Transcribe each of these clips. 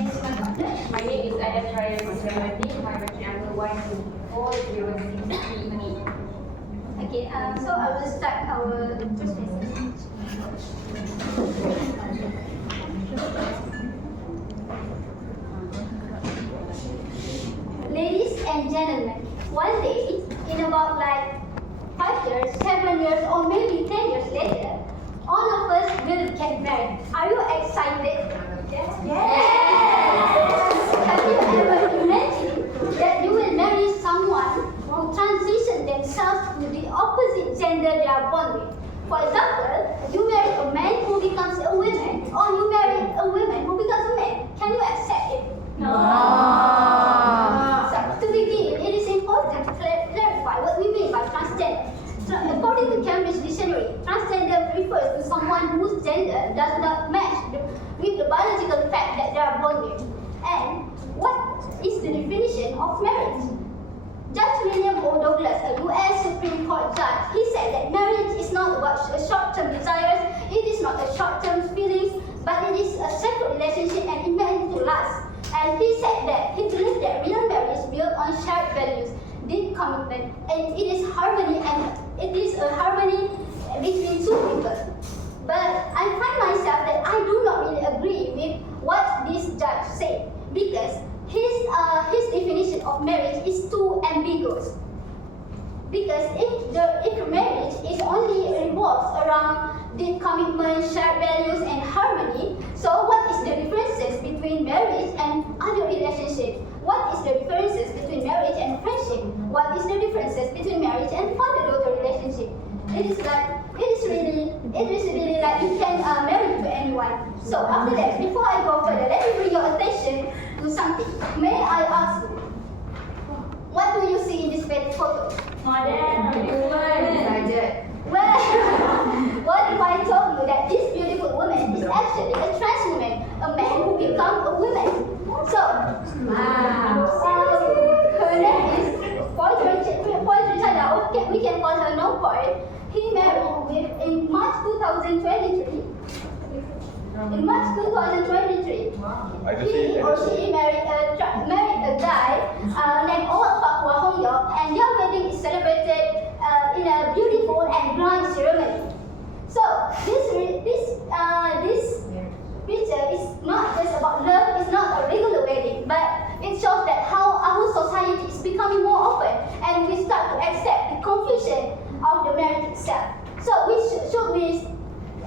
My name is Adam Raya Masrawati. My batch number 124063. Okay, so I will start our first lesson. Ladies and gentlemen, one day, in about like 5 years, 7 years, or maybe 10 years later, all of us will get married. Are you excited? Yes. Have you ever imagined that you will marry someone who transition themselves to the opposite gender they are born with? For example, you marry a man who becomes a woman, or you marry a woman who becomes a man. Can you accept it? No. So, to begin, it is important to clarify what we mean by transgender. According to Cambridge Dictionary, transgender refers to someone whose gender does not match with the biological fact that they are born with. And what is the definition of marriage? Judge William O. Douglas, a U.S. Supreme Court judge, he said that marriage is not about short-term desires, it is not a short-term feelings, but it is a sacred relationship and it meant to last. And he said that he believes that real marriage is built on shared values, deep commitment, and it is harmony, and it is a harmony between two people. But I find myself that I do not really agree with what this judge said, because his definition of marriage is too ambiguous. Because if marriage is only revolves around deep commitment, shared values, and harmony, so what is the differences between marriage and other relationships? What is the differences between marriage and friendship? What is the differences between marriage and father-daughter relationship? It is really like you can marry to anyone. So after that, before I go further, let me bring your attention to something. May I ask you, what do you see in this photo? Modern, woman. Well, what if I told you that this beautiful woman is actually a trans woman, a man who become a woman? So, her name is Poitrechada. Okay, we can call her No Point. He married in March 2023. In March 2023, he or she married a guy named Owak Pak Wah Hong Yok, and their wedding is celebrated in a beautiful and grand ceremony. So this picture is not just about love. It's not a regular wedding, but it shows that how our society is becoming more open, and we start to accept the confusion of the marriage itself. So should we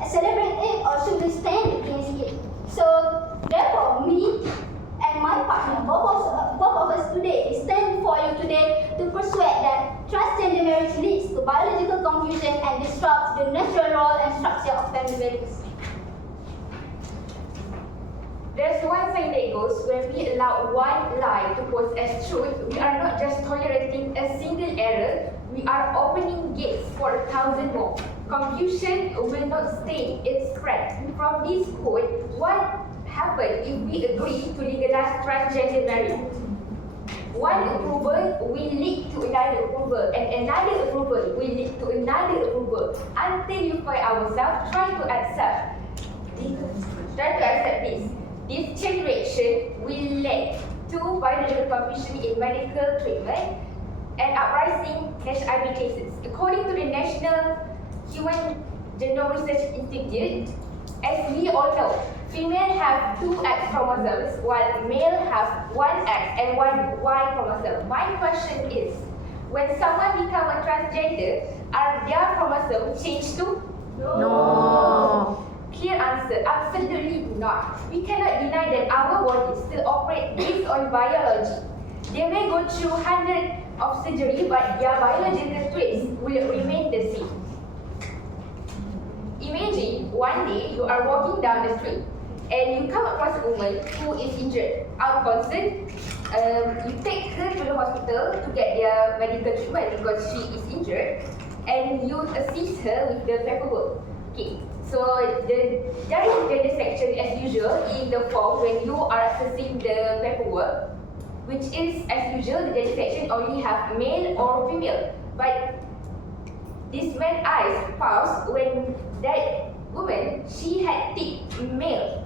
celebrate it or should we stand against it? So therefore, me and my partner, both of us today, stand before you today to persuade that transgender marriage leads to biological confusion and disrupts the natural role and structure of family values. There's one saying that goes, when we allow one lie to pose as truth, we are not just tolerating a single error, we are opening gates for 1,000 more. Confusion will not stay, it spreads. From this quote, what happens if we agree to legalize transgender marriage? One approval will lead to another approval, and another approval will lead to another approval, until you find ourselves trying to accept this. This chain reaction will lead to biological confusion in medical treatment and uprising HIV cases. According to the National Human Genome Research Institute, as we all know, female have 2 X chromosomes, while male have 1 X and 1 Y chromosome. My question is, when someone becomes a transgender, are their chromosomes changed too? No. Clear answer, absolutely not. We cannot deny that our bodies still operate based on biology. They may go through hundreds of surgery, but their biological traits will remain the same. Imagine one day you are walking down the street and you come across a woman who is injured. Out of concern, you take her to the hospital to get their medical treatment because she is injured, and you assist her with the paperwork. Okay, so there is gender section as usual in the form when you are accessing the paperwork, which is as usual the gender section only have male or female. But this man's eyes paused when that woman, she had ticked male.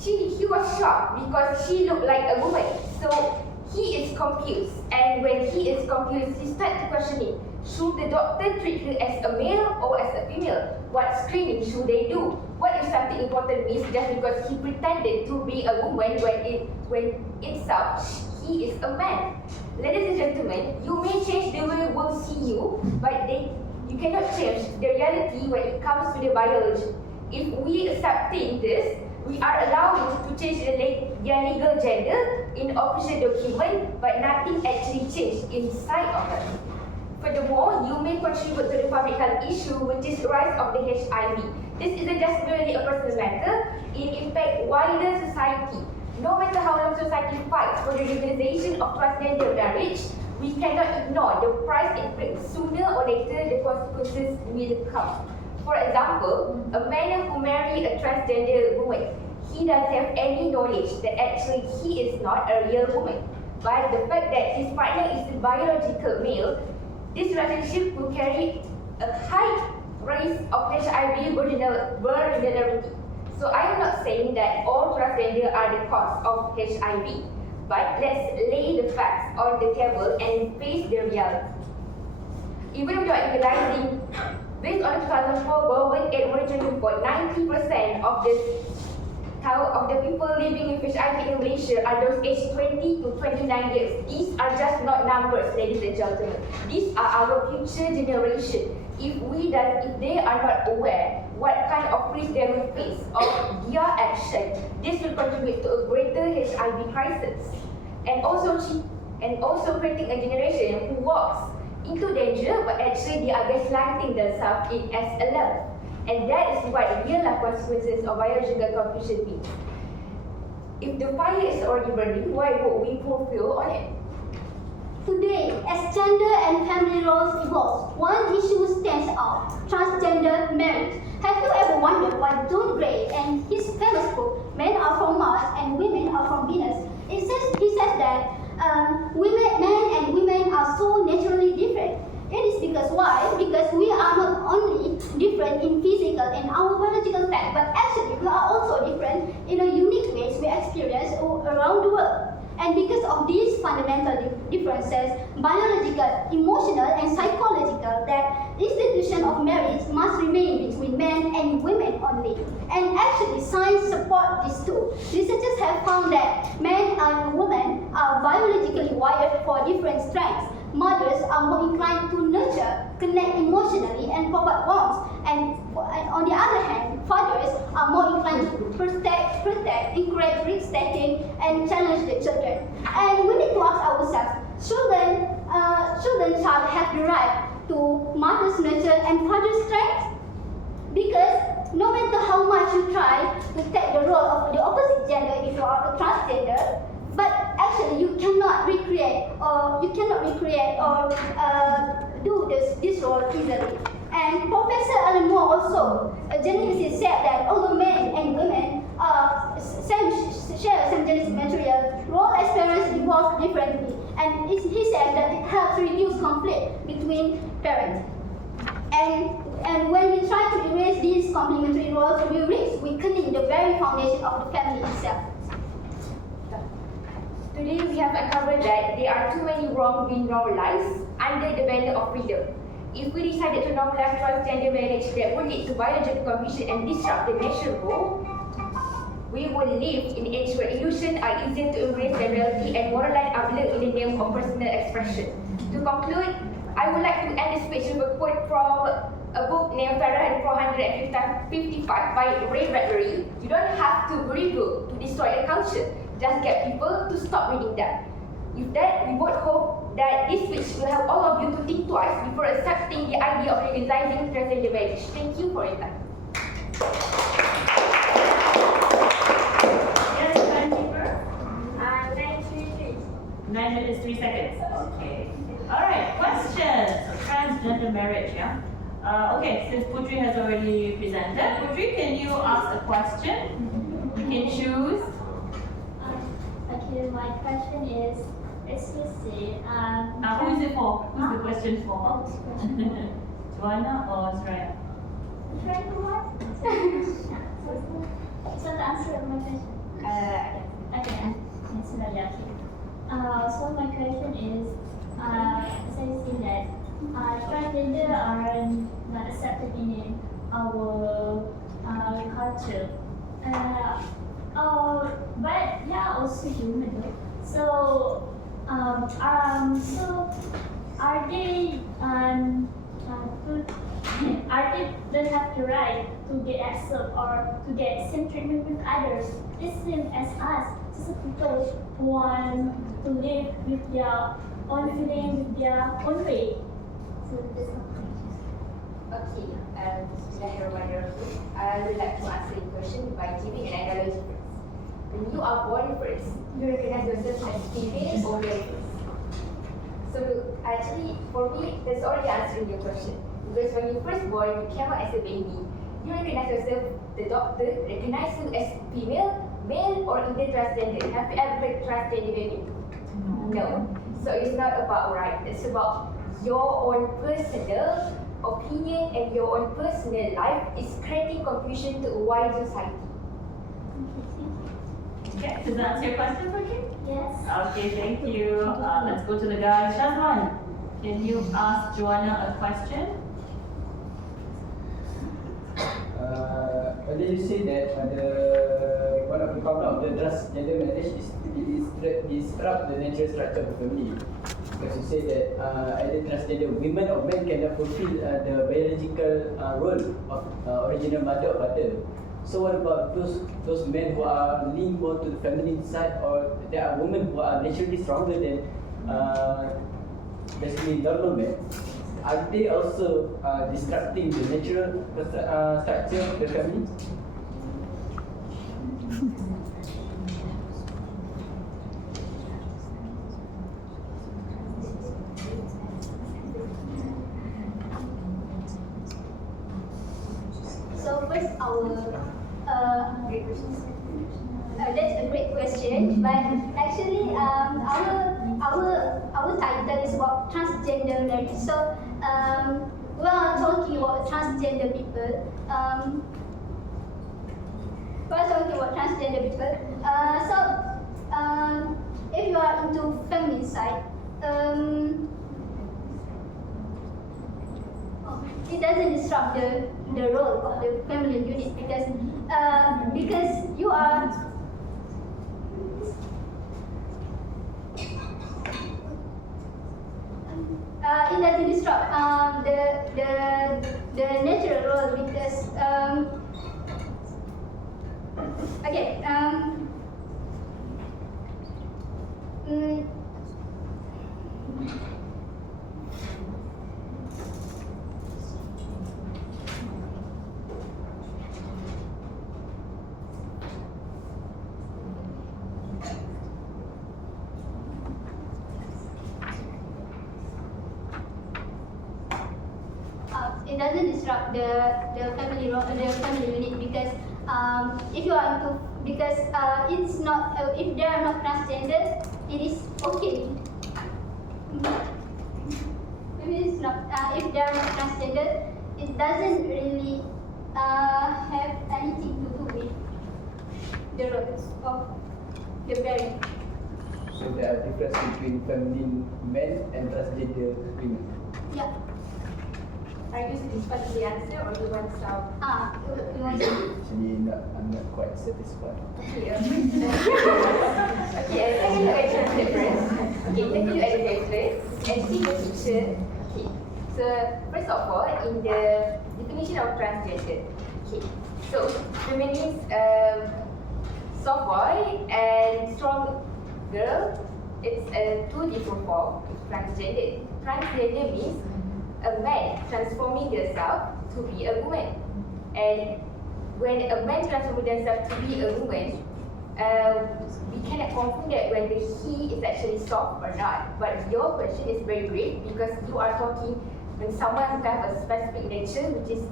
he was shocked because she looked like a woman. So he is confused, and when he is confused, he starts questioning, should the doctor treat her as a male or as a female? What screening should they do? What if something important means just because he pretended to be a woman when itself he is a man? Ladies and gentlemen, you may change the way we'll see you, but you cannot change the reality when it comes to the biology. If we accepting this, we are allowing to change their legal gender in official document, but nothing actually changed inside of it. Furthermore, you may contribute to the public health issue, which is the rise of the HIV. This isn't just merely a personal matter, it impacts wider society. No matter how long society fights for the legalization of transgender marriage, we cannot ignore the price it brings. Sooner or later, the consequences will come. For example, a man who marries a transgender woman, he doesn't have any knowledge that actually he is not a real woman. But the fact that his partner is a biological male, this relationship will carry a high risk of HIV vulnerability. So I am not saying that all transgender are the cause of HIV, but let's lay the facts on the table and face the reality. Even without legalizing, based on the 2004 World AIDS Monitoring Report, 90% of the people living with HIV in Malaysia are those aged 20 to 29 years. These are just not numbers, ladies and gentlemen. These are our future generation. If they are not aware what kind of risk they will face of their action, this will contribute to a greater HIV crisis, and also creating a generation who walks into danger, but actually they are gaslighting themselves as a love. And that is what real life consequences of biological confusion means. If the fire is already burning, why would we pour fuel on it? Today, as gender and family roles evolve, one issue stands out: transgender marriage. Have you ever wondered why John Gray and his famous book, Men Are From Mars and Women Are From Venus, he says that men and women are so naturally different. It is because why? Because we are not only different in physical and our biological fact, but actually we are also different in a unique ways we experience around the world. And because of these fundamental differences, biological, emotional, and psychological, that institution of marriage must remain between men and women only. And actually, science supports this too. Researchers have found that men and women are biologically wired for different strengths. Mothers are more inclined to nurture, connect emotionally, and provide warmth. And on the other hand, fathers are more inclined to protect, encourage risk-taking, and challenge the children. And we need to ask ourselves, shouldn't child have the right to mother's nurture and father's strength? Because no matter how much you try to take the role of the opposite gender if you are a transgender, but actually you cannot recreate or do this role easily. And Professor Alan Moore also, a geneticist, said that although men and women share some genetic material, role experience evolve differently. And he said that it helps reduce conflict between parents. And when we try to erase these complementary roles, we risk weakening the very foundation of the family itself. Today we have uncovered that there are too many wrongs being normalized under the banner of freedom. If we decided to normalize transgender marriage that would lead to biological confusion and disrupt the natural role, we will live in an age where illusions are easier to embrace than reality and moral line are blurred in the name of personal expression. To conclude, I would like to end this speech with a quote from a book named Fahrenheit 455 by Ray Bradbury. You don't have to read book to destroy a culture. Just get people to stop reading that. With that, we both hope that this speech will help all of you to think twice before accepting the idea of legalizing transgender marriage. Thank you for your time. Yes, timekeeper. 9 minutes, 3 seconds. Okay. All right. Questions on transgender marriage. Yeah. Okay. Since Putri has already presented, Putri, can you ask a question? You can choose. Okay, my question is, excuse Who is it for? Who's the question for? Oh, this question. Joanna or Soraya? Try to what? So to answer my question. So my question is, as I see that transgender are not accepted in our culture. But they are also human. Though. So are they are they don't have the right to get accept or to get same treatment with others? The same as us, just people who want to live with their own feeling, with their own way. So that's my question. Okay, Bismillahirrahmanirrahim. I would like to answer your question by giving an analogy first. When you are born first, you recognize yourself as female or male first. So actually, for me, that's already answering your question. Because when you first born, you came out as a baby. You recognize yourself, the doctor recognize you as female, male, or even transgender. Have you ever been transgender baby? No. So it's not about right. It's about your own personal opinion and your own personal life is creating confusion to a wider society. Okay, does that answer your question, Putri? Yes. Okay, thank you. Let's go to the guy. Shazwan, can you ask Joanna a question? Earlier you said that one of the problem of the transgender marriage is disrupt the natural structure of the family. Because you said that either transgender women or men cannot fulfill the biological role of original mother or father. So what about those men who are lean more to the feminine side, or there are women who are naturally stronger than basically normal men? Are they also disrupting the natural structure of the family? So first, that's a great question. But actually, our title is about transgender marriage. So we are talking about transgender people. We are talking about transgender people. If you are into feminine side, it doesn't disrupt the role of the family unit because you are it doesn't disrupt the natural role because okay it doesn't disrupt the family unit because if you are into because it's not if they are not transgender, it is okay. If it's not if they are not transgender, it doesn't really have anything to do with the roles of the parent. So there are difference between feminine men and transgender women. Yeah. Are you satisfied with the answer or do you want some? You want to Actually, I'm not quite satisfied. Okay, okay, let's take a look at your difference. Okay, take a look at the difference and see the picture. Okay, so first of all, in the definition of transgender, okay, so feminine soft boy and strong girl, it's two different forms. Transgender. Transgender means a man transforming themselves to be a woman. And when a man transforms themselves to be a woman, we cannot confirm that whether he is actually soft or not. But your question is very great because you are talking when someone who has a specific nature, which is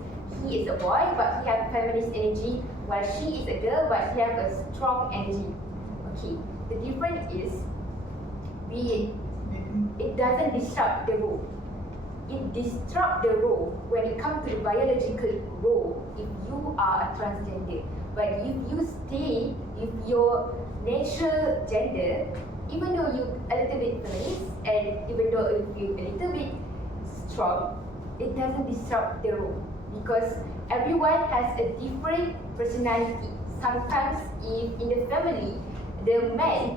he is a boy but he has feminist energy, while she is a girl but he has a strong energy. Okay, the difference is it doesn't disrupt the role. It disrupts the role when it comes to the biological role if you are a transgender. But if you stay with your natural gender, even though you a little bit feminist and even though you feel a little bit strong, it doesn't disrupt the role because everyone has a different personality. Sometimes if in the family, the man,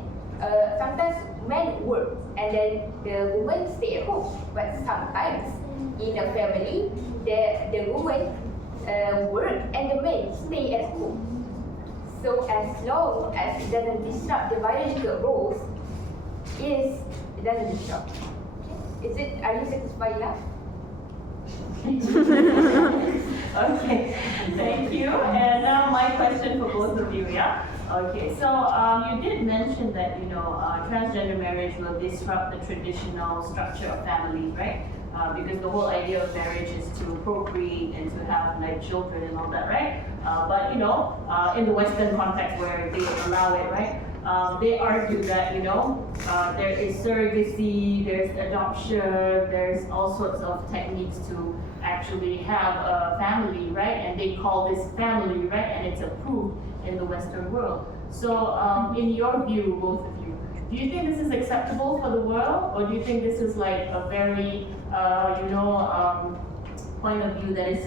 sometimes men work and then the woman stay at home. But sometimes in a family, the woman work and the man stay at home. So as long as it doesn't disrupt the biological roles, it doesn't disrupt. Are you satisfied now? Okay, thank you. And now my question for both of you, yeah? Okay, so you did mention that, transgender marriage will disrupt the traditional structure of families, right? Because the whole idea of marriage is to procreate and to have like children and all that, right? But in the Western context where they allow it, right? They argue that there is surrogacy, there's adoption, there's all sorts of techniques to actually have a family, right? And they call this family, right? And it's approved in the Western world. So, in your view, both of you, do you think this is acceptable for the world, or do you think this is like a very, point of view that is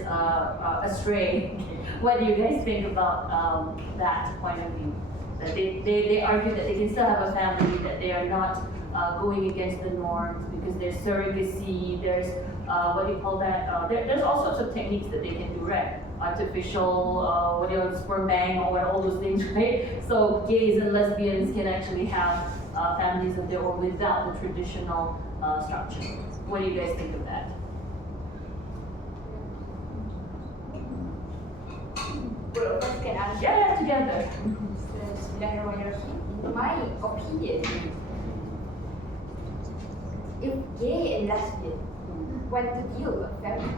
astray? What do you guys think about that point of view? That they argue that they can still have a family, that they are not going against the norms because there's surrogacy, there's what do you call that? There's all sorts of techniques that they can do, right? Artificial, sperm bank or all those things, right? So gays and lesbians can actually have families of their own without the traditional structure. What do you guys think of that? Well, first can answer. Yeah, together. In my opinion, if gay and lesbian want to deal with family,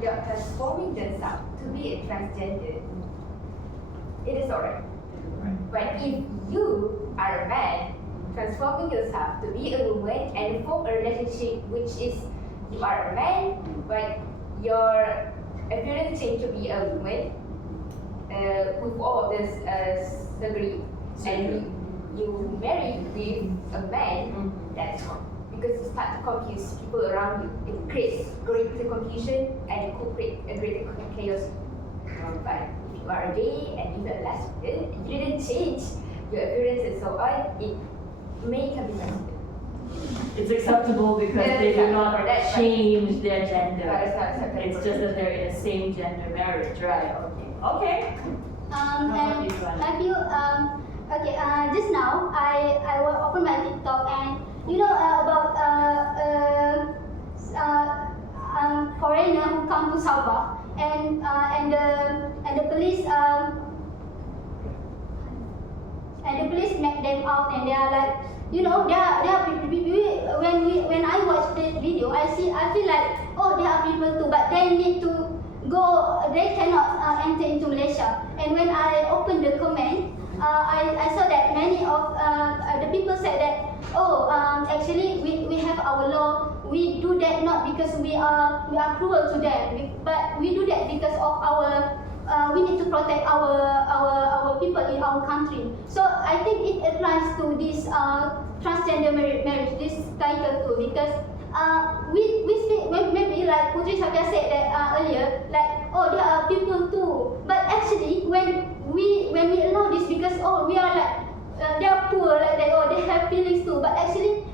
they are transforming themselves to be a transgender, it is alright. But if you are a man transforming yourself to be a woman and form a relationship which is you are a man but your appearance change to be a woman with all this surgery and you marry with a man, that's wrong. Because you start to confuse people around you. It creates greater confusion and it could create a greater chaos. But if you are gay and you are lesbian, you didn't change your appearance and so on, it may come be acceptable. It's acceptable because they do not change their gender. It's not acceptable. It's just that they're in a same gender marriage, right? Okay. And have you just now I will open my TikTok and about foreigner who come to Sabah and the police make them out and they are like they are when I watch the video I feel like there are people too but they need to go, they cannot enter into Malaysia. And when I opened the comment, I saw that many of the people said that, actually we have our law. We do that not because we are cruel to them, but we do that because of our we need to protect our people in our country. So I think it applies to this transgender marriage, this title too, because we see maybe like Putri Shafia said that earlier, like there are people too. But actually, when we allow this because we are like they are poor like that, they have feelings too. But actually,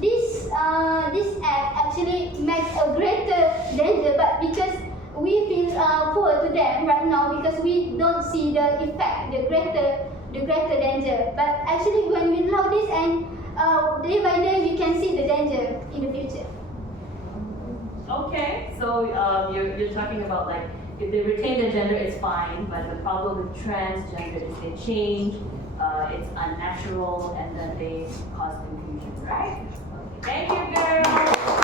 this act actually makes a greater danger. But because we feel poor to them right now because we don't see the effect, the greater danger. But actually, when we allow this and day by day we can see the danger in the future. Okay, so you're talking about like if they retain their gender, it's fine, but the problem with transgender is they change, it's unnatural, and then they cause confusion, right? Okay, thank you, girls.